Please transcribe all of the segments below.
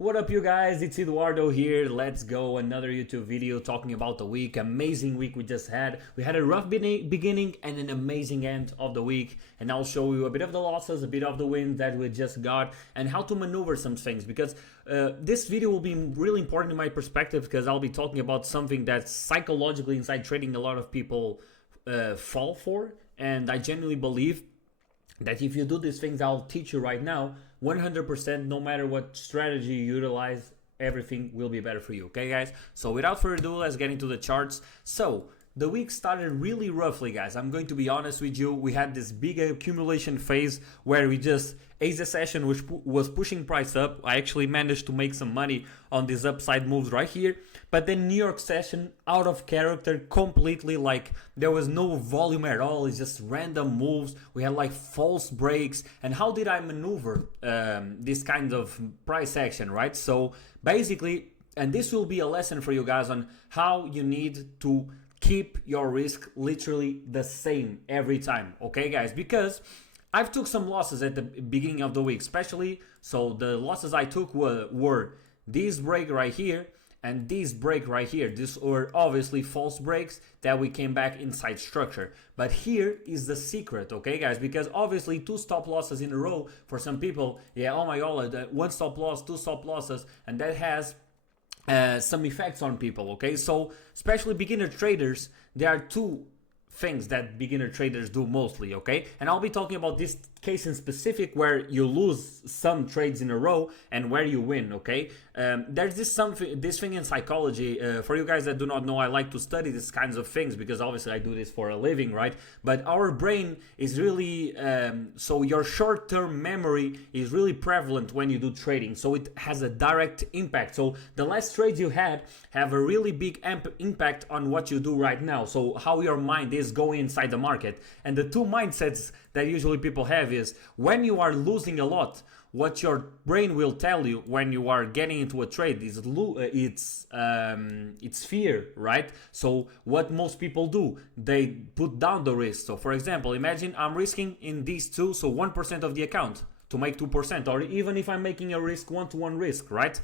What up, you guys? It's Eduardo here. Let's go. Another YouTube video talking about the week. Amazing week we just had. We had a rough beginning and an amazing end of the week. And I'll show you a bit of the losses, a bit of the wins that we just got, and how to maneuver some things. Because this video will be really important in my perspective, because I'll be talking about something that psychologically inside trading a lot of people fall for. And I genuinely believe that if you do these things I'll teach you right now, 100%, no matter what strategy you utilize, everything will be better for you. Okay, guys? So without further ado, let's get into the charts. So the week started really roughly, guys. I'm going to be honest with you. We had this big accumulation phase where we just aced the session, which was pushing price up. I actually managed to make some money on these upside moves right here. But then New York session, out of character completely, like there was no volume at all. It's just random moves. We had like false breaks. And how did I maneuver this kind of price action, right? So basically, and this will be a lesson for you guys on how you need to keep your risk literally the same every time, okay, guys? Because I've took some losses at the beginning of the week, especially. So the losses I took were this break right here and this break right here. These were obviously false breaks that we came back inside structure. But here is the secret, okay, guys? Because obviously 2 stop losses in a row for some people, yeah, oh my god, 1 stop loss, 2 stop losses, and that has some effects on people, okay? So especially beginner traders, there are 2 things that beginner traders do mostly, okay? And I'll be talking about this case in specific where you lose some trades in a row and where you win, okay? There's this thing in psychology. For you guys that do not know, I like to study these kinds of things because obviously I do this for a living, right? But our brain is really, so your short-term memory is really prevalent when you do trading. So it has a direct impact. So the last trades you had have a really big impact on what you do right now. So how your mind is going inside the market. And the 2 mindsets that usually people have is when you are losing a lot, what your brain will tell you when you are getting into a trade is it's fear, right? So what most people do, they put down the risk. So for example, imagine I'm risking in these 2, so 1% of the account to make 2%, or even if I'm making a risk, 1-to-1 risk, right?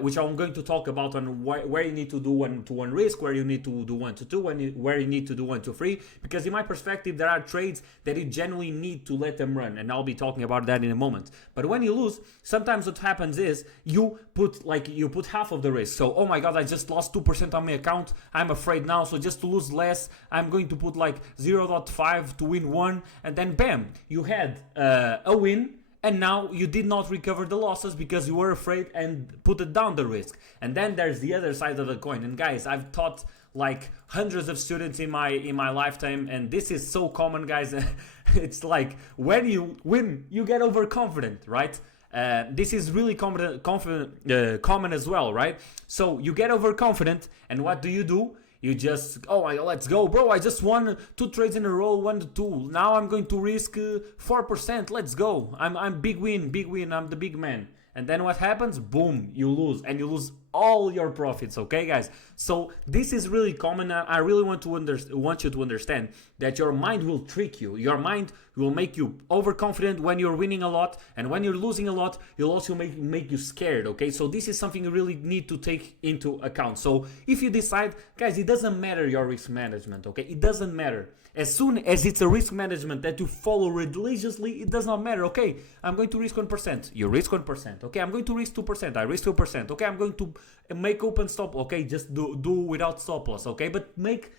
Which I'm going to talk about on where you need to do 1-to-1 risk, where you need to do 1-to-2, where you need to do 1-to-3. Because in my perspective, there are trades that you generally need to let them run, and I'll be talking about that in a moment. But when you lose, sometimes what happens is you put half of the risk. So, oh my god, I just lost 2% on my account. I'm afraid now, so just to lose less, I'm going to put like 0.5 to win 1, and then bam, you had a win. And now you did not recover the losses because you were afraid and put it down the risk. And then there's the other side of the coin. And guys, I've taught like hundreds of students in my lifetime, and this is so common, guys. It's like when you win, you get overconfident, right? This is really common as well, right? So you get overconfident, and what do? You just, oh my god, let's go, bro, I just won 2 trades in a row, 1-to-2. Now I'm going to risk 4%, let's go. I'm big win, I'm the big man. And then what happens? Boom, you lose, and you lose all your profits, okay, guys? So this is really common. I really want you to understand that your mind will trick you. Your mind will make you overconfident when you're winning a lot, and when you're losing a lot, you'll also make you scared, okay? So this is something you really need to take into account. So if you decide, guys, it doesn't matter your risk management, okay? It doesn't matter. As soon as it's a risk management that you follow religiously, it does not matter. Okay, I'm going to risk 1%. You risk 1%. Okay, I'm going to risk 2%. I risk 2%. Okay, I'm going to make open stop. Okay, just do without stop loss. Okay, but make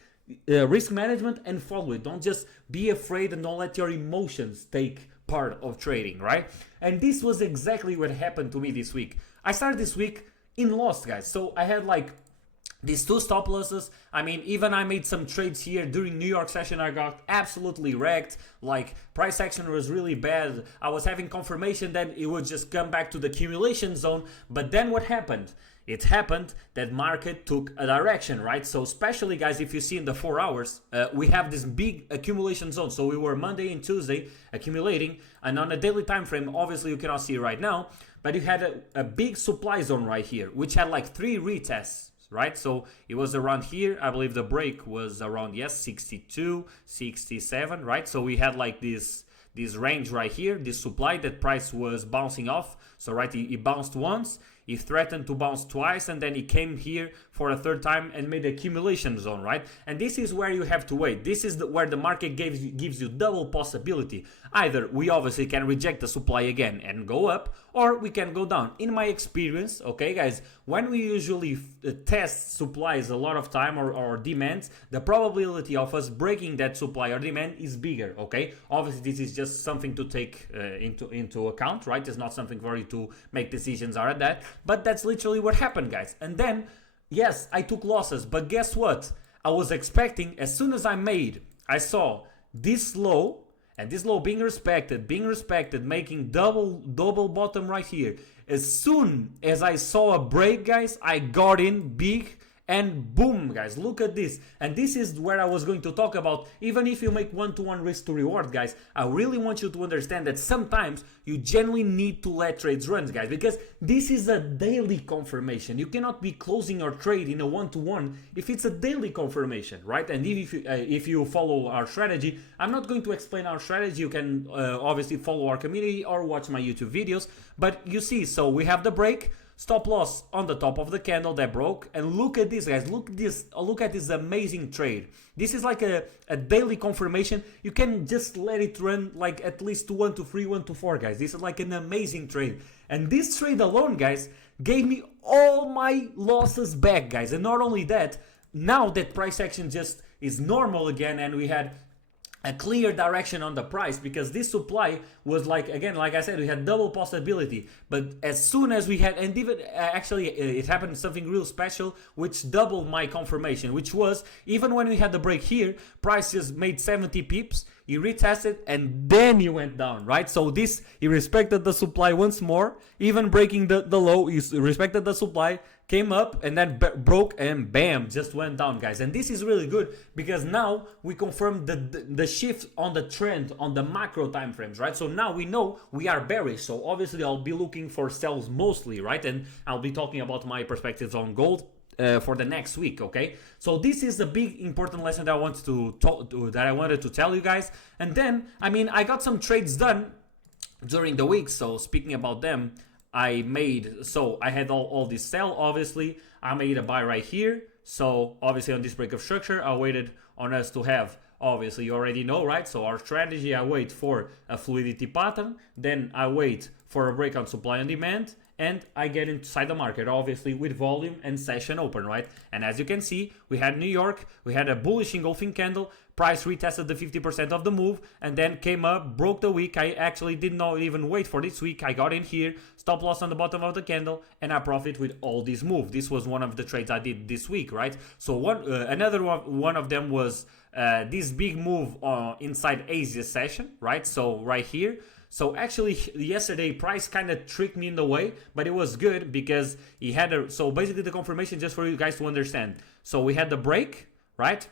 risk management and follow it. Don't just be afraid and don't let your emotions take part of trading, right? And this was exactly what happened to me this week. I started this week in loss, guys. So I had like these 2 stop losses. I mean, even I made some trades here during New York session. I got absolutely wrecked. Like, price action was really bad. I was having confirmation that it would just come back to the accumulation zone. But then what happened? It happened that market took a direction, right? So especially, guys, if you see in the 4 hours, we have this big accumulation zone. So we were Monday and Tuesday accumulating, and on a daily time frame, obviously you cannot see it right now, but you had a big supply zone right here, which had like 3 retests, right? So it was around here. I believe the break was around, yes, 62, 67, right? So we had like this range right here, this supply that price was bouncing off. So right, he bounced once, he threatened to bounce twice, and then he came here for a third time and made accumulation zone, right? And this is where you have to wait. This is where the market gives you double possibility. Either we obviously can reject the supply again and go up, or we can go down. In my experience, okay guys, when we usually test supplies a lot of time or demands, the probability of us breaking that supply or demand is bigger, okay? Obviously this is just something to take into account, right? It's not something for you to make decisions out of that, but that's literally what happened, guys. And then yes, I took losses, but guess what? I was expecting, as soon as I saw this low, and this low being respected, making double bottom right here. As soon as I saw a break, guys, I got in big, and boom, guys, look at this. And this is where I was going to talk about. Even if you make one-to-one risk to reward, guys, I really want you to understand that sometimes you genuinely need to let trades run, guys, because this is a daily confirmation. You cannot be closing your trade in a one-to-one if it's a daily confirmation, right? And if you follow our strategy, I'm not going to explain our strategy. You can obviously follow our community or watch my YouTube videos. But you see, so we have the break. Stop loss on the top of the candle that broke, and look at this, guys. Look at this amazing trade. This is like a daily confirmation. You can just let it run like at least 1 to 3, 1 to 4, guys. This is like an amazing trade, and this trade alone, guys, gave me all my losses back, guys. And not only that, now that price action just is normal again, and we had a clear direction on the price, because this supply was like, again, like I said, we had double possibility. But as soon as we had, and even actually it happened something real special which doubled my confirmation, which was even when we had the break here, price just made 70 pips, he retested, and then he went down, right? So this, he respected the supply once more, even breaking the low, he respected the supply, came up, and then broke, and bam, just went down, guys. And this is really good, because now we confirm the shift on the trend on the macro time frames, right? So now we know we are bearish. So obviously I'll be looking for sells mostly, right? And I'll be talking about my perspectives on gold for the next week, okay? So this is the big important lesson that I wanted to tell you guys. And then, I mean, I got some trades done during the week. So speaking about them, I had all this sell, obviously. I made a buy right here. So obviously on this break of structure, I waited on us to have, obviously you already know, right? So our strategy, I wait for a fluidity pattern, then I wait for a break on supply and demand, and I get inside the market, obviously with volume and session open, right? And as you can see, we had New York, we had a bullish engulfing candle, price retested the 50% of the move, and then came up, broke the wick. I actually did not even wait for this wick. I got in here, stop loss on the bottom of the candle, and I profit with all this move. This was one of the trades I did this week, right? So another one of them was this big move inside Asia session, right? So right here. So actually yesterday price kind of tricked me in the way, but it was good because he had so basically the confirmation, just for you guys to understand. So we had the break, right?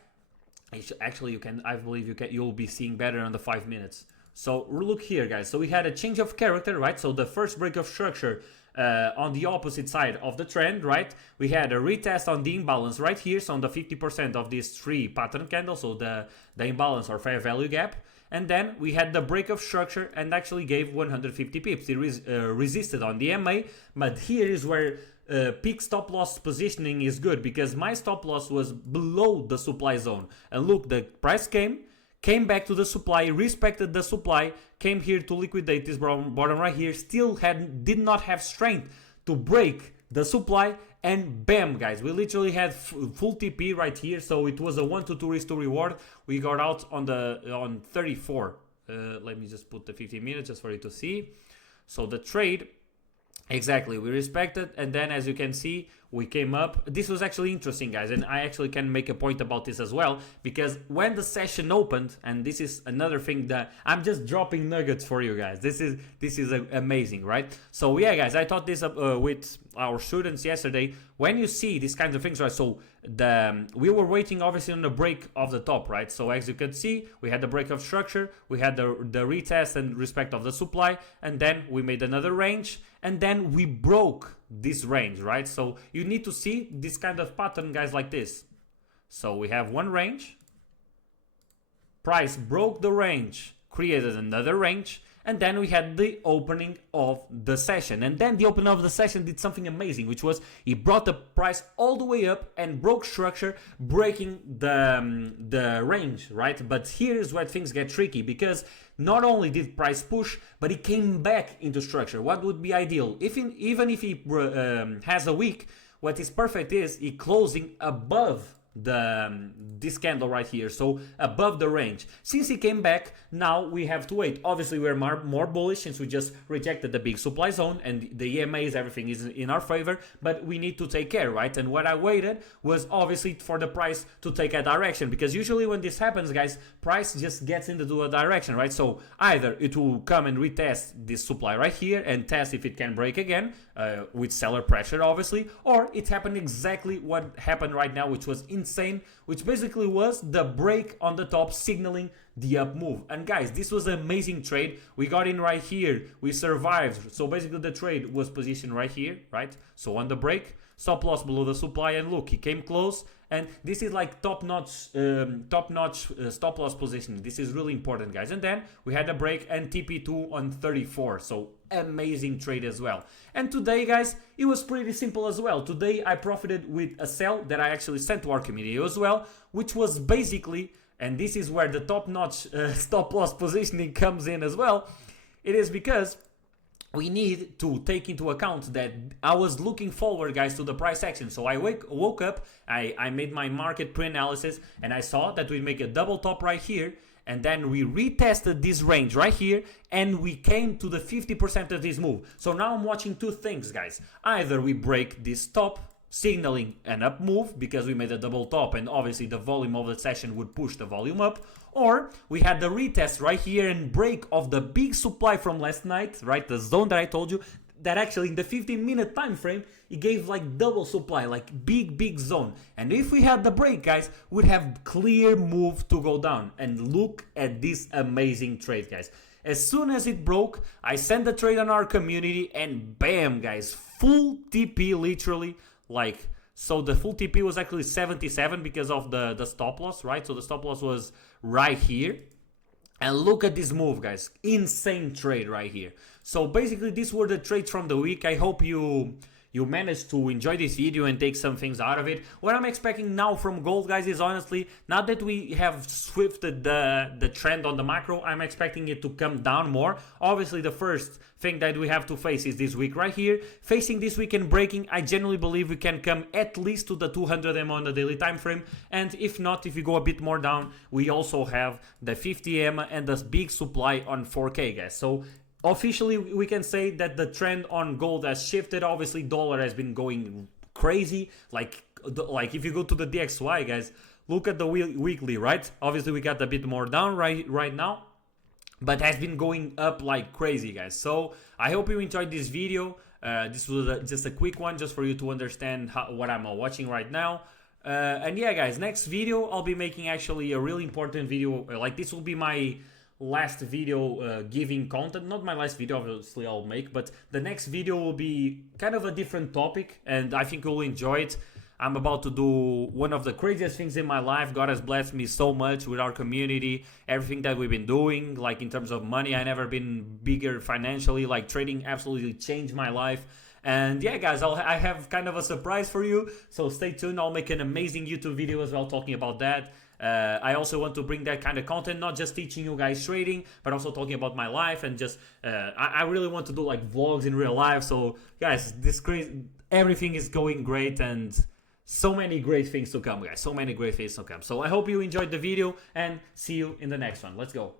Actually I believe you'll be seeing better on the 5 minutes. So look here, guys. So we had a change of character, right? So the first break of structure on the opposite side of the trend, right? We had a retest on the imbalance right here, so on the 50% of these 3 pattern candles, so the imbalance or fair value gap. And then we had the break of structure and actually gave 150 pips. It resisted on the MA, but here is where peak stop loss positioning is good, because my stop loss was below the supply zone. And look, the price came back to the supply, respected the supply, came here to liquidate this bottom right here, still did not have strength to break the supply, and bam, guys, we literally had full TP right here. So it was a 1 to 2 risk to reward. We got out on 34. Let me just put the 15 minutes just for you to see. So the trade, exactly, we respected, and then as you can see, we came up. This was actually interesting, guys, and I actually can make a point about this as well, because when the session opened, and this is another thing that I'm just dropping nuggets for you guys. This is amazing, right? So yeah, guys, I taught this with our students yesterday. When you see these kinds of things, right? So we were waiting obviously on the break of the top, right? So as you can see, we had the break of structure, we had the retest and respect of the supply, and then we made another range, and then we broke this range, right? So you need to see this kind of pattern, guys, like this. So we have one range, price broke the range, created another range, and then we had the opening of the session. And then the opening of the session did something amazing, which was it brought the price all the way up and broke structure, breaking the range, right? But here's where things get tricky, because not only did price push, but it came back into structure. What would be ideal? Even if he has a week, what is perfect is he closing above this candle right here, so above the range. Since he came back, now we have to wait. Obviously we're more bullish since we just rejected the big supply zone and the EMAs, everything is in our favor, but we need to take care, right? And what I waited was obviously for the price to take a direction, because usually when this happens, guys, price just gets into a direction, right? So either it will come and retest this supply right here and test if it can break again, with seller pressure obviously, or it happened exactly what happened right now, which was insane, which basically was the break on the top signaling the up move. And guys, this was an amazing trade. We got in right here, we survived. So basically the trade was positioned right here, right? So on the break, stop loss below the supply, and look, he came close, and this is like top-notch stop loss positioning. This is really important, guys. And then we had a break and TP2 on 34, so amazing trade as well. And today, guys, it was pretty simple as well. Today I profited with a sell that I actually sent to our community as well, which was basically, and this is where the top-notch stop loss positioning comes in as well, it is because we need to take into account that I was looking forward, guys, to the price action. So I woke up, I made my market pre-analysis, and I saw that we make a double top right here, and then we retested this range right here, and we came to the 50% of this move. So now I'm watching two things, guys. Either we break this top, signaling an up move because we made a double top, and obviously the volume of the session would push the volume up, or we had the retest right here and break of the big supply from last night, right? The zone that I told you, that actually in the 15-minute time frame, it gave like double supply, like big zone. And if we had the break, guys, we'd have clear move to go down. And look at this amazing trade, guys. As soon as it broke, I sent the trade on our community, and bam, guys, full TP literally, like, so the full TP was actually 77 because of the stop loss, right? So the stop loss was right here. And look at this move, guys. Insane trade right here. So basically, these were the trades from the week. I hope you managed to enjoy this video and take some things out of it. What I'm expecting now from gold, guys, is honestly, now that we have swifted the trend on the macro, I'm expecting it to come down more. Obviously, the first thing that we have to face is this week right here. Facing this week and breaking, I genuinely believe we can come at least to the 200 M on the daily time frame. And if not, if we go a bit more down, we also have the 50 M and the big supply on 4K, guys. So officially, we can say that the trend on gold has shifted. Obviously, dollar has been going crazy. Like if you go to the DXY, guys, look at the weekly, right? Obviously, we got a bit more down right now, but has been going up like crazy, guys. So I hope you enjoyed this video. This was just a quick one, just for you to understand what I'm watching right now. And yeah, guys, next video I'll be making actually a really important video. Like, this will be my last video giving content, not my last video obviously I'll make, but the next video will be kind of a different topic, and I think you'll enjoy it. I'm about to do one of the craziest things in my life. God has blessed me so much with our community, everything that we've been doing, like in terms of money. I never been bigger financially. Like, trading absolutely changed my life. And yeah, guys, I have kind of a surprise for you, so stay tuned. I'll make an amazing YouTube video as well talking about that. I also want to bring that kind of content, not just teaching you guys trading, but also talking about my life, and just I really want to do like vlogs in real life. So guys, everything is going great, and so many great things to come, guys. So many great things to come. So I hope you enjoyed the video, and see you in the next one. Let's go.